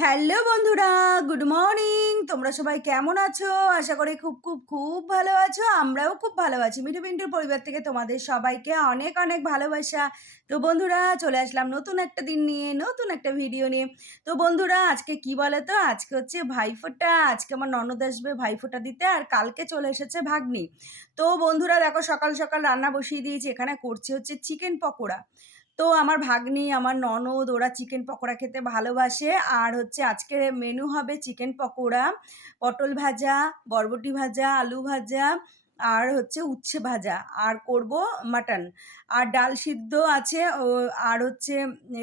Hello বন্ধুরা, good morning. তোমরা সবাই কেমন আছো? আশা করি খুব খুব খুব ভালো আছো। আমরাও খুব ভালো আছি। মিঠু পিন্টুর পরিবার থেকে তোমাদের সবাইকে অনেক অনেক ভালোবাসা। তো বন্ধুরা, চলে আসলাম নতুন একটা দিন নিয়ে, নতুন একটা ভিডিও নিয়ে। তো বন্ধুরা, আজকে কি বলে তো আজকে হচ্ছে ভাইফোঁটা। আজকে আমার ননদ আসবে ভাইফোঁটা দিতে আর কালকে চলে এসেছে ভাগ্নি। তো বন্ধুরা, দেখো সকাল সকাল রান্না বসিয়ে দিয়েছি। এখানে করছি হচ্ছে চিকেন পকোড়া। তো আমার ভাগ্নি, আমার ননদ, ওরা চিকেন পকোড়া খেতে ভালোবাসে। আর হচ্ছে আজকের মেনু হবে চিকেন পকোড়া, পটল ভাজা, বরবটি ভাজা, আলু ভাজা, আর হচ্ছে উচ্ছে ভাজা। আর করব মাটন আর ডাল সিদ্ধ আছে আর হচ্ছে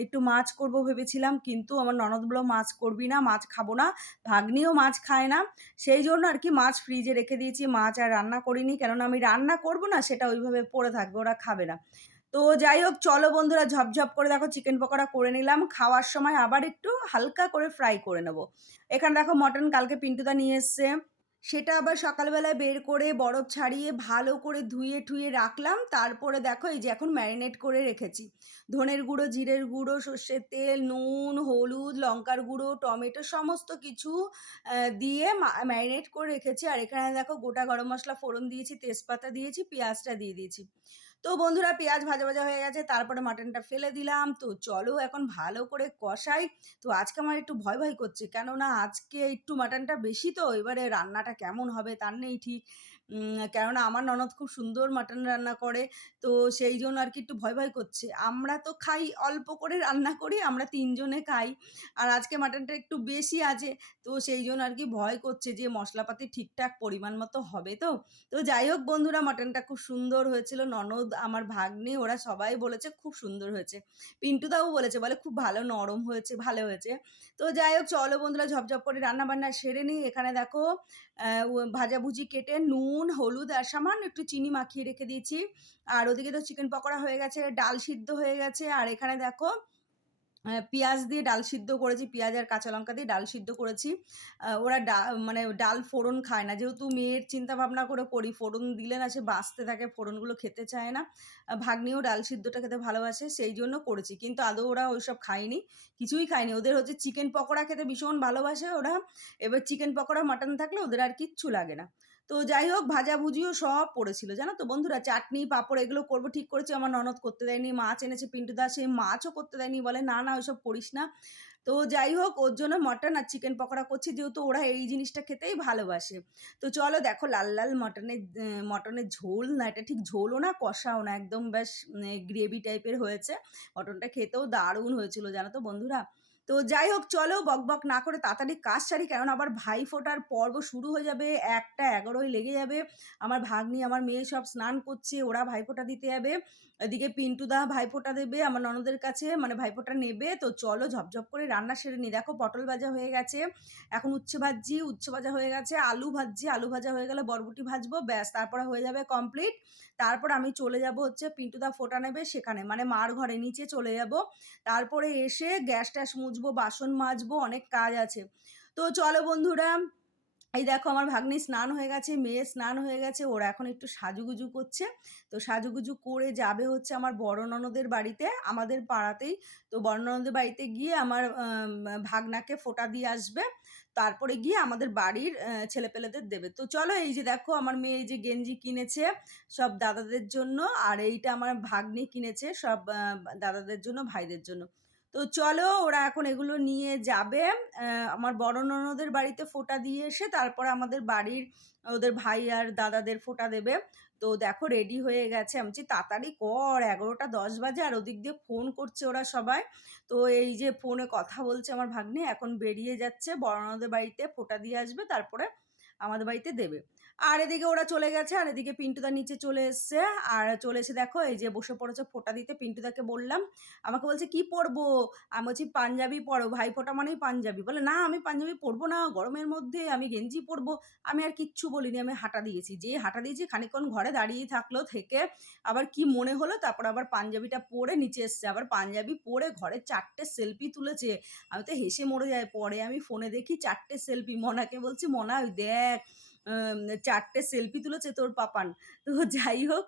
একটু মাছ করব ভেবেছিলাম, কিন্তু আমার ননদ বলল মাছ করবি না, মাছ খাব না। ভাগ্নিও মাছ খায় না। সেই জন্য আর কি মাছ ফ্রিজে রেখে দিয়েছি, মাছ আর রান্না করিনি। কেননা আমি রান্না করব না, সেটা ওইভাবে পড়ে থাকবে, ওরা খাবে না। তো যাই হোক, চলো বন্ধুরা, ঝপঝপ করে দেখো চিকেন পকোড়া করে নিলাম। খাওয়ার সময় আবার একটু হালকা করে ফ্রাই করে নেব। এখানে দেখো মটন কালকে পিন্টুদা নিয়ে এসছে। সেটা আবার সকালবেলায় বের করে বরফ ছাড়িয়ে ভালো করে ধুয়ে ঠুয়ে রাখলাম। তারপরে দেখো, এই যে এখন ম্যারিনেট করে রেখেছি। ধনের গুঁড়ো, জিরের গুঁড়ো, সর্ষের তেল, নুন, হলুদ, লঙ্কার গুঁড়ো, টমেটো সমস্ত কিছু দিয়ে ম্যারিনেট করে রেখেছি। আর এখানে দেখো, গোটা গরম মশলা ফোড়ন দিয়েছি, তেজপাতা দিয়েছি, পেঁয়াজটা দিয়ে দিয়েছি। তো বন্ধুরা পেঁয়াজ ভাজা ভাজা হয়ে গেছে, তারপরে মাটনটা ফেলে দিলাম। তো চলো এখন ভালো করে কষাই। তো আজকে আমার একটু ভয় ভয় করছে, কেননা আজকে একটু মাটনটা বেশি তো, এবারে রান্নাটা কেমন হবে তার নেই ঠিক। কেননা আমার ননদ খুব সুন্দর মাটন রান্না করে, তো সেই জন্য আর কি একটু ভয় ভয় করছে। আমরা তো খাই, অল্প করে রান্না করি, আমরা তিনজনে খাই। আর আজকে মাটনটা একটু বেশি আছে, তো সেই জন্য আর কি ভয় করছে যে মশলাপাতি ঠিকঠাক পরিমাণ মতো হবে তো। তো যাই হোক বন্ধুরা মাটনটা খুব সুন্দর হয়েছিল, ননদ আমার ভাগ্নে, ওরা সবাই বলেছে খুব সুন্দর হয়েছে। পিন্টুদাও বলেছে, বলে খুব ভালো, নরম হয়েছে, ভালো হয়েছে। তো যাই হোক, চলো বন্ধুরা, ঝপঝপ করে রান্না বান্না সেরে নিই। এখানে দেখো ভাজাভুজি কেটে নুন, হলুদ আর সামান্য একটু চিনি মাখিয়ে রেখে দিয়েছি। আর ওদিকে তো চিকেন পকোড়া হয়ে গেছে, ডাল সিদ্ধ হয়ে গেছে। আর এখানে দেখো পেঁয়াজ দিয়ে ডাল সিদ্ধ করেছি, পেঁয়াজ আর কাঁচা লঙ্কা দিয়ে ডাল সিদ্ধ করেছি। ওরা ডা মানে ডাল ফোড়ন খায় না। যেহেতু মেয়ের চিন্তা ভাবনা করে করি, ফোড়ন দিলে না সে বাঁচতে থাকে, ফোড়নগুলো খেতে চায় না। ভাগ্নিও ডাল সিদ্ধটা খেতে ভালোবাসে, সেই জন্য করেছি। কিন্তু আদৌ ওরা ওইসব খায়নি, কিছুই খায়নি। ওদের হচ্ছে চিকেন পকোড়া খেতে ভীষণ ভালোবাসে ওরা। এবার চিকেন পকোড়া, মাটন থাকলে ওদের আর কিচ্ছু লাগে না। তো যাই হোক ভাজাভুজিও সব পড়েছিল, জানো তো? বন্ধুরা, চাটনি, পাঁপড়, এগুলো করব, ঠিক করেছি। আমার ননদ করতে দেয়নি, মাছ এনেছে পিন্টুদা সেই মাছও করতে দেয়নি, বলে, না না, ওইসব করিস না। তো যাই হোক ওর জন্য মটন আর চিকেন পকোড়া করছি, যেহেতু ওরা এই জিনিসটা খেতেই ভালোবাসে। তো চলো, দেখো, লাল লাল মটনের মটনের ঝোল না, এটা ঠিক ঝোলও না, কষাও না, একদম বেশ গ্রেভি টাইপের হয়েছে। মটনটা খেতেও দারুণ হয়েছিল, জানো তো, বন্ধুরা? তো যাই হোক, চলো বক বক না করে তাড়াতাড়ি কাজ সারি কারণ আবার ভাই ফোটার পর্ব শুরু হয়ে যাবে, একটা এগারোই লেগে যাবে। আমার ভাগ্নি, আমার মেয়ে সব স্নান করছে, ওরা ভাইফোঁটা দিতে যাবে। এদিকে পিন্টুদা ভাইফোঁটা দেবে, আমার ননদের কাছে মানে ভাইফোঁটা নেবে। তো চলো ঝপঝপ করে রান্না সেরে নি দেখো পটল ভাজা হয়ে গেছে, এখন উচ্ছে ভাজছি, উচ্ছে ভাজা হয়ে গেছে, আলু ভাজছি, আলু ভাজা হয়ে গেলে বরবটি ভাজবো, ব্যাস, তারপরে হয়ে যাবে কমপ্লিট তারপর আমি চলে যাব হচ্ছে পিন্টুদা ফোঁটা নেবে সেখানে। মানে মার ঘরে নিচে চলে যাব। তারপরে এসে গ্যাস ট্যাস মুছবো বাসন মাজবো অনেক কাজ আছে। তো চলো বন্ধুরা এই দেখো আমার ভাগ্নি স্নান হয়ে গেছে মেয়ে স্নান হয়ে গেছে ওরা এখন একটু সাজুগুজু করছে। তো সাজুগুজু করে যাবে হচ্ছে আমার বড় ননদের বাড়িতে আমাদের পাড়াতেই। তো বড় ননদের বাড়িতে গিয়ে আমার আম, ভাগনাকে ফোঁটা দিয়ে আসবে। তারপরে গিয়ে আমাদের বাড়ির ছেলেপেলেদের দেবে। তো চলো এই যে দেখো, আমার মেয়ে এই যে গেঞ্জি কিনেছে সব দাদাদের জন্য আর এইটা আমার ভাগ্নি কিনেছে সব দাদাদের জন্য, ভাইদের জন্য। তো চলো ওরা এখন এগুলো নিয়ে যাবে। আমার বড় ননদের বাড়িতে ফোঁটা দিয়ে এসে তারপর আমাদের বাড়ির ওদের ভাই আর দাদাদের ফোঁটা দেবে। তো দেখো রেডি হয়ে গেছে। আমি তাড়াতাড়ি কর, এগারোটা দশ বাজে আর ওদিক দিয়ে ফোন করছে ওরা সবাই। তো এই যে ফোনে কথা বলছে আমার ভাগ্নে, এখন বেরিয়ে যাচ্ছে বড় ননদের বাড়িতে ফোঁটা দিয়ে আসবে, তারপরে আমাদের বাড়িতে দেবে। আর এদিকে ওরা চলে গেছে, আর এদিকে পিন্টুদা নিচে চলে এসছে। আর চলে এসে দেখো, এই যে বসে পড়েছে ফোঁটা দিতে পিন্টুদাকে বললাম, আমাকে বলছে, কি পরবো? আমি বলছি, পাঞ্জাবি পরো। ভাই, ফোঁটা মানেই পাঞ্জাবি। বলে, না, আমি পাঞ্জাবি পরবো না, গরমের মধ্যে আমি গেঞ্জি পরবো। আমি আর কিচ্ছু বলিনি, আমি হাঁটা দিয়েছি। যে হাঁটা দিয়েছি, খানিকক্ষণ ঘরে দাঁড়িয়ে থাকল থেকে আবার কি মনে হলো, তারপর আবার পাঞ্জাবিটা পরে নিচে এসছে। আবার পাঞ্জাবি পরে ঘরে চারটে সেলফি তুলেছে। আমি তো হেসে মরে যায় পরে আমি ফোনে দেখি চারটে সেলফি। মনাকে বলছি, মনা, ওই দেখ উম, চারটে সেলফি তুলেছে তোর পাপান। তো যাই হোক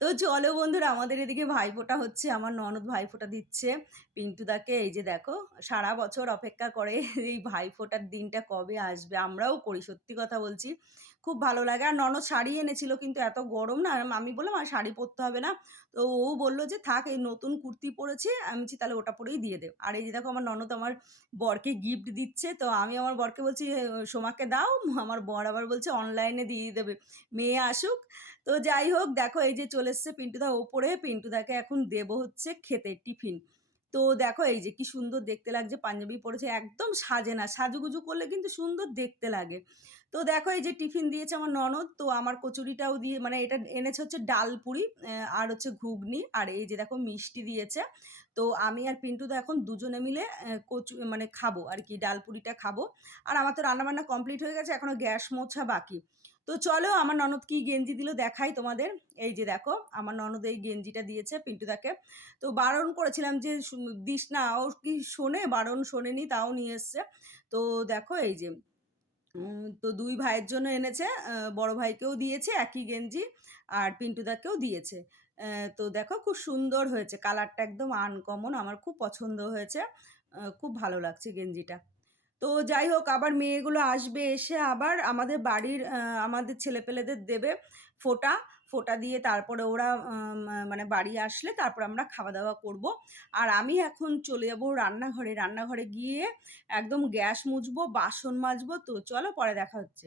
তো চলো বন্ধুরা, আমাদের এদিকে ভাইফোঁটা হচ্ছে, আমার ননদ ভাইফোঁটা দিচ্ছে। পিন্টুদাকে এই যে দেখো, সারা বছর অপেক্ষা করে এই ভাইফোঁটার দিনটা কবে আসবে, আমরাও করি, সত্যি কথা বলছি। খুব ভালো লাগে। আর ননদ শাড়ি এনেছিল, কিন্তু এত গরম না আমি বললাম, আর শাড়ি পরতে হবে না। তো ও বলল যে, থাক, এই নতুন কুর্তি পরেছে, আমি বলছি, তাহলে ওটা পরেই দিয়ে দেব আর এই যে দেখো, আমার ননদ আমার বরকে গিফট দিচ্ছে, তো আমি আমার বরকে বলছি, সোমাকে দাও। আমার বর আবার বলছে অনলাইনে দিয়ে দেবে। মেয়ে আসুক তো যাই হোক, দেখো এই যে চলে এসছে পিন্টুদা ওপরে, পিন্টুদাকে এখন দেবো হচ্ছে খেতে টিফিন। তো দেখো এই যে কি সুন্দর দেখতে লাগছে, পাঞ্জাবি পরেছে, একদম সাজে না, সাজুগুজু করলে কিন্তু সুন্দর দেখতে লাগে। তো দেখো এই যে টিফিন দিয়েছে আমার ননদ, তো আমার কচুরিটাও দিয়ে মানে এটা এনেছে হচ্ছে ডাল পুরি আর হচ্ছে ঘুগনি, আর এই যে দেখো মিষ্টি দিয়েছে। তো আমি আর পিন্টু তো এখন দুজনে মিলে কচু মানে খাব আর কি, ডাল পুরিটা খাব। আর আমার তো রান্নাবান্না কমপ্লিট হয়ে গেছে এখনও গ্যাস মোছা বাকি। তো চলো আমার ননদ কি গেঞ্জি দিল দেখাই তোমাদের। এই যে দেখো, আমার ননদ এই গেঞ্জিটা দিয়েছে পিন্টুদাকে তো বারণ করেছিলাম যে দিস না, ও কি শোনে? বারণ শোনেনি, তাও নিয়ে এসছে। তো দেখো এই যে তো দুই ভাইয়ের জন্য এনেছে বড় ভাইকেও দিয়েছে, একই গেঞ্জি, আর পিন্টুদাকেও দিয়েছে। তো দেখো খুব সুন্দর হয়েছে। কালারটা একদম আনকমন আমার খুব পছন্দ হয়েছে। খুব ভালো লাগছে গেঞ্জিটা। তো যাই হোক, আবার মেয়েগুলো আসবে এসে আবার আমাদের বাড়ির আমাদের ছেলেপেলেদের দেবে ফোঁটা। ফোঁটা দিয়ে তারপরে ওরা মানে বাড়ি আসলে তারপর আমরা খাওয়া দাওয়া করব। আর আমি এখন চলে যাব রান্নাঘরে। রান্নাঘরে গিয়ে একদম গ্যাস মুছবো, বাসন মাজবো। তো চলো পরে দেখা হচ্ছে।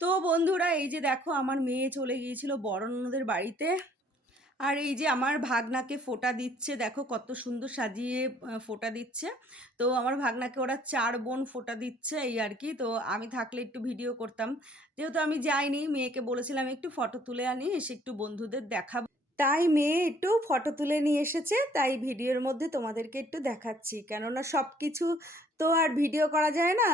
তো বন্ধুরা, এই যে দেখো আমার মেয়ে চলে গিয়েছিল বড় ননদের বাড়িতে। আর এই যে আমার ভাগনাকে ফোটা দিচ্ছে, দেখো কত সুন্দর সাজিয়ে ফোটা দিচ্ছে। তো আমার ভাগনাকে ওরা চার বোন ফোঁটা দিচ্ছে এই আর কি। তো আমি থাকলে একটু ভিডিও করতাম। যেহেতু আমি যাইনি, মেয়েকে বলেছিলাম একটু ফটো তুলে আনি, এসে একটু বন্ধুদের দেখাবো। তাই মেয়ে একটু ফটো তুলে নিয়ে এসেছে, তাই ভিডিওর মধ্যে তোমাদেরকে একটু দেখাচ্ছি। কেননা সব কিছু তো আর ভিডিও করা যায় না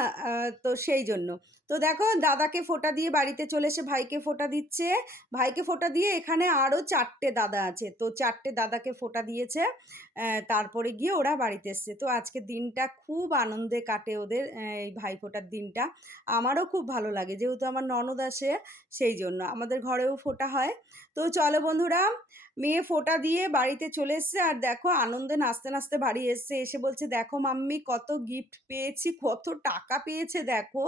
তো সেই জন্য। তো দেখো দাদাকে ফোঁটা দিয়ে বাড়িতে চলে এসে ভাইকে ফোঁটা দিচ্ছে। ভাইকে ফোঁটা দিয়ে এখানে আরও চারটে দাদা আছে। তো চারটে দাদাকে ফোঁটা দিয়েছে। তারপরে গিয়ে ওরা বাড়িতে এসছে। তো আজকে দিনটা খুব আনন্দে কাটে ওদের এই ভাই ফোঁটার দিনটা। আমারও খুব ভালো লাগে, যেহেতু আমার ননদ আসে সেই জন্য। আমাদের ঘরেও ফোঁটা হয়। তো চলো বন্ধুরা, মেয়ে ফোঁটা দিয়ে বাড়িতে চলে এসছে আর দেখো আনন্দে নাচতে নাচতে বাড়ি এসছে। এসে বলছে, দেখো মাম্মি, কত গিফট পেয়েছি, কত টাকা পেয়েছে, দেখো।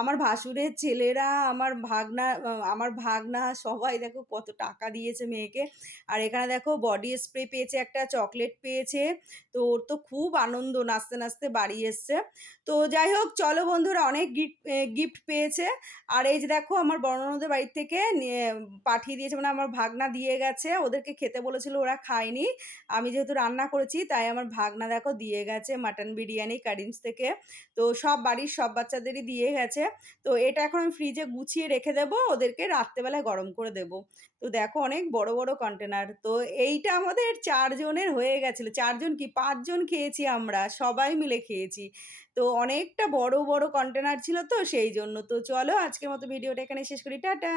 আমার ভাসুরের ছেলেরা, আমার ভাগনা আমার ভাগনা সবাই দেখো কত টাকা দিয়েছে মেয়েকে। আর এখানে দেখো বডি স্প্রে পেয়েছে, একটা চকলেট পেয়েছে। তো ওর তো খুব আনন্দ, নাচতে নাচতে বাড়ি এসছে। তো যাই হোক, চলো বন্ধুরা, অনেক গিফট গিফট পেয়েছে। আর এই যে দেখো আমার বর্ণনদের বাড়ি থেকে পাঠিয়ে দিয়েছে মানে আমার ভাগনা দিয়ে গেছে। ওদেরকে খেতে বলেছিল ওরা খায়নি। আমি যেহেতু রান্না করেছি, তাই আমার ভাগনা দেখো দিয়ে গেছে মাটন বিরিয়ানি কারিমস থেকে। তো সব বাড়ির সব বাচ্চাদেরই দিয়ে গেছে। তো এটা এখন আমি ফ্রিজে গুছিয়ে রেখে দেব, ওদেরকে রাত্রেবেলায় গরম করে দেব। তো দেখো অনেক বড় বড় কন্টেনার তো এইটা আমাদের চারজনের হয়ে গেছিল। চারজন কি? পাঁচজন খেয়েছি আমরা, সবাই মিলে খেয়েছি। তো অনেকটা বড় বড় কন্টেনার ছিল তো সেই জন্য। তো চলো আজকের মতো ভিডিওটা এখানে শেষ করি। টাটা!